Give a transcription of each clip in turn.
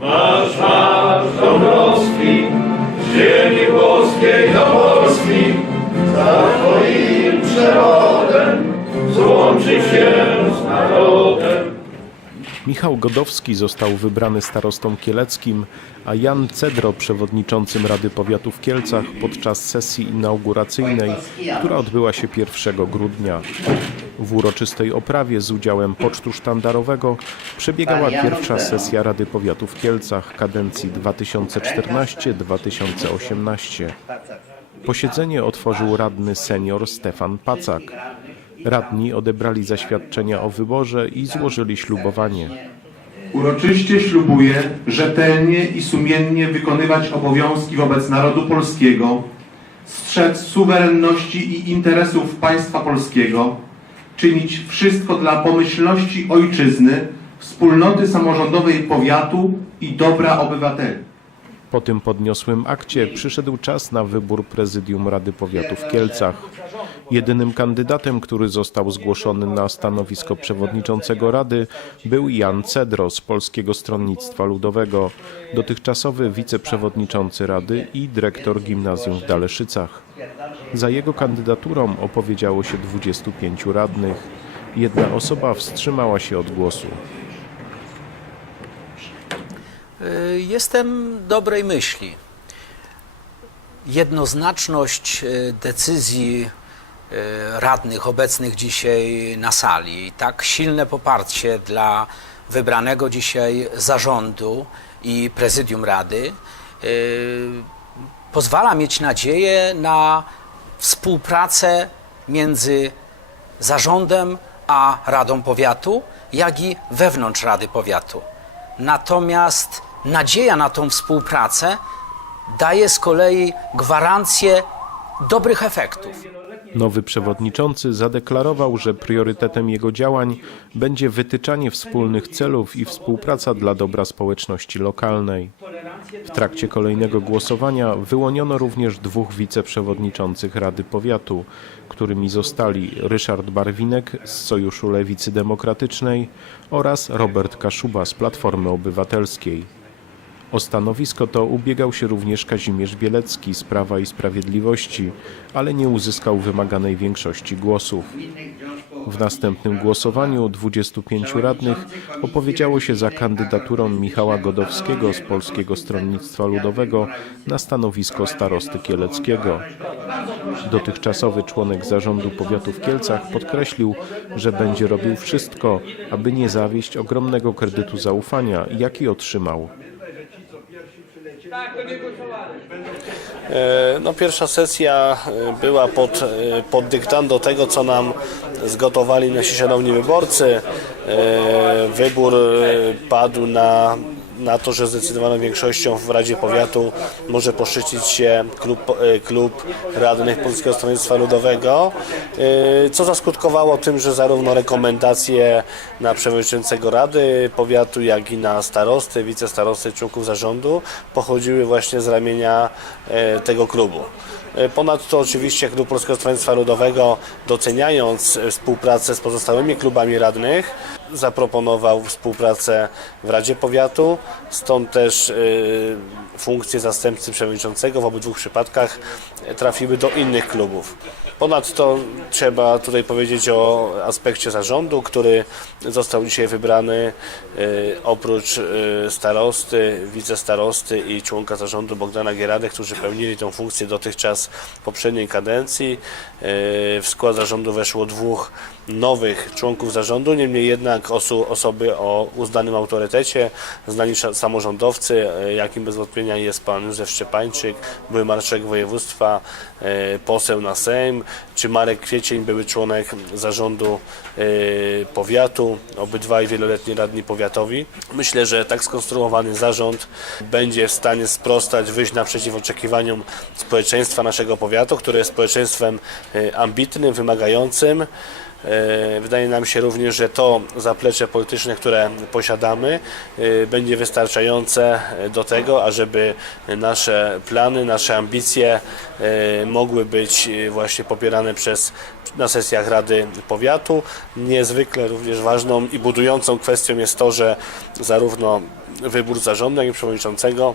Marsz, marsz Dąbrowski, z ziemi włoskiej do Polski, za twoim przewodem złączy się z narodem. Michał Godowski został wybrany starostą kieleckim, a Jan Cedro przewodniczącym Rady Powiatu w Kielcach podczas sesji inauguracyjnej, która odbyła się 1 grudnia. W uroczystej oprawie z udziałem pocztu sztandarowego przebiegała pierwsza sesja Rady Powiatu w Kielcach kadencji 2014-2018. Posiedzenie otworzył radny senior Stefan Pacak. Radni odebrali zaświadczenia o wyborze i złożyli ślubowanie. Uroczyście ślubuję rzetelnie i sumiennie wykonywać obowiązki wobec narodu polskiego, strzec suwerenności i interesów państwa polskiego, czynić wszystko dla pomyślności ojczyzny, wspólnoty samorządowej powiatu i dobra obywateli. Po tym podniosłym akcie przyszedł czas na wybór prezydium Rady Powiatu w Kielcach. Jedynym kandydatem, który został zgłoszony na stanowisko przewodniczącego Rady był Jan Cedro z Polskiego Stronnictwa Ludowego, dotychczasowy wiceprzewodniczący Rady i dyrektor gimnazjum w Daleszycach. Za jego kandydaturą opowiedziało się 25 radnych. Jedna osoba wstrzymała się od głosu. Y, Jestem dobrej myśli. Jednoznaczność y, decyzji y, radnych obecnych dzisiaj na sali, tak silne poparcie dla wybranego dzisiaj zarządu i prezydium rady pozwala mieć nadzieję na współpracę między zarządem a Radą Powiatu, jak i wewnątrz Rady Powiatu. Natomiast nadzieja na tą współpracę daje z kolei gwarancję dobrych efektów. Nowy przewodniczący zadeklarował, że priorytetem jego działań będzie wytyczanie wspólnych celów i współpraca dla dobra społeczności lokalnej. W trakcie kolejnego głosowania wyłoniono również dwóch wiceprzewodniczących Rady Powiatu, którymi zostali Ryszard Barwinek z Sojuszu Lewicy Demokratycznej oraz Robert Kaszuba z Platformy Obywatelskiej. O stanowisko to ubiegał się również Kazimierz Bielecki z Prawa i Sprawiedliwości, ale nie uzyskał wymaganej większości głosów. W następnym głosowaniu 25 radnych opowiedziało się za kandydaturą Michała Godowskiego z Polskiego Stronnictwa Ludowego na stanowisko starosty kieleckiego. Dotychczasowy członek zarządu powiatu w Kielcach podkreślił, że będzie robił wszystko, aby nie zawieść ogromnego kredytu zaufania, jaki otrzymał. E, No, pierwsza sesja e, była pod, e, pod dyktando tego, co nam zgotowali nasi szanowni wyborcy. Wybór padł na, na to, że zdecydowaną większością w Radzie Powiatu może poszczycić się klub, e, klub radnych Polskiego Stronnictwa Ludowego, e, co zaskutkowało tym, że zarówno rekomendacje na przewodniczącego Rady Powiatu, jak i na starosty, wicestarosty, członków zarządu pochodziły właśnie z ramienia e, tego klubu. Ponadto oczywiście Klub Polskiego Stronnictwa Ludowego doceniając współpracę z pozostałymi klubami radnych zaproponował współpracę w Radzie Powiatu, stąd też e, funkcje zastępcy przewodniczącego w obydwu przypadkach trafiły do innych klubów. Ponadto trzeba tutaj powiedzieć o aspekcie zarządu, który został dzisiaj wybrany e, oprócz e, starosty, wicestarosty i członka zarządu Bogdana Gierady, którzy pełnili tę funkcję dotychczas poprzedniej kadencji. W skład zarządu weszło dwóch nowych członków zarządu, niemniej jednak osoby o uznanym autorytecie, znani samorządowcy, e, jakim bez wątpienia jest pan Józef Szczepańczyk, były marszałek województwa, e, poseł na Sejm, czy Marek Kwiecień, były członek zarządu e, powiatu, obydwaj wieloletni radni powiatowi. Myślę, że tak skonstruowany zarząd będzie w stanie sprostać, wyjść naprzeciw oczekiwaniom społeczeństwa naszego powiatu, które jest społeczeństwem ambitnym, wymagającym. E, Wydaje nam się również, że to zaplecze polityczne, które posiadamy, e, będzie wystarczające do tego, ażeby nasze plany, nasze ambicje e, mogły być e, właśnie popierane przez na sesjach Rady Powiatu. Niezwykle również ważną i budującą kwestią jest to, że zarówno wybór zarządu, jak i przewodniczącego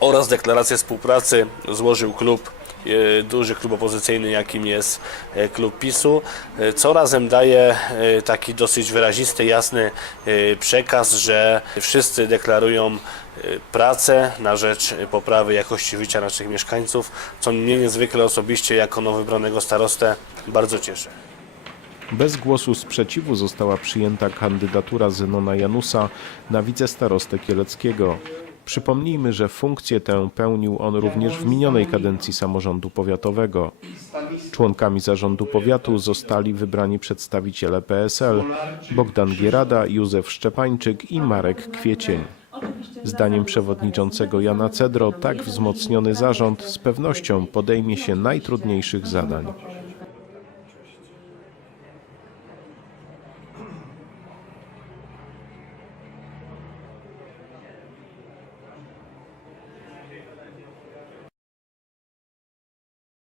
oraz deklarację współpracy złożył klub, e, duży klub opozycyjny, jakim jest e, klub PiSu, e, co razem daje e, taki dosyć wyrazisty, jasny e, przekaz, że wszyscy deklarują e, pracę na rzecz poprawy jakości życia naszych mieszkańców, co mnie niezwykle osobiście jako nowo wybranego starostę bardzo cieszy. Bez głosu sprzeciwu została przyjęta kandydatura Zenona Janusa na wicestarostę Kieleckiego. Przypomnijmy, że funkcję tę pełnił on również w minionej kadencji samorządu powiatowego. Członkami zarządu powiatu zostali wybrani przedstawiciele PSL Bogdan Gierada, Józef Szczepańczyk i Marek Kwiecień. Zdaniem przewodniczącego Jana Cedro, tak wzmocniony zarząd z pewnością podejmie się najtrudniejszych zadań.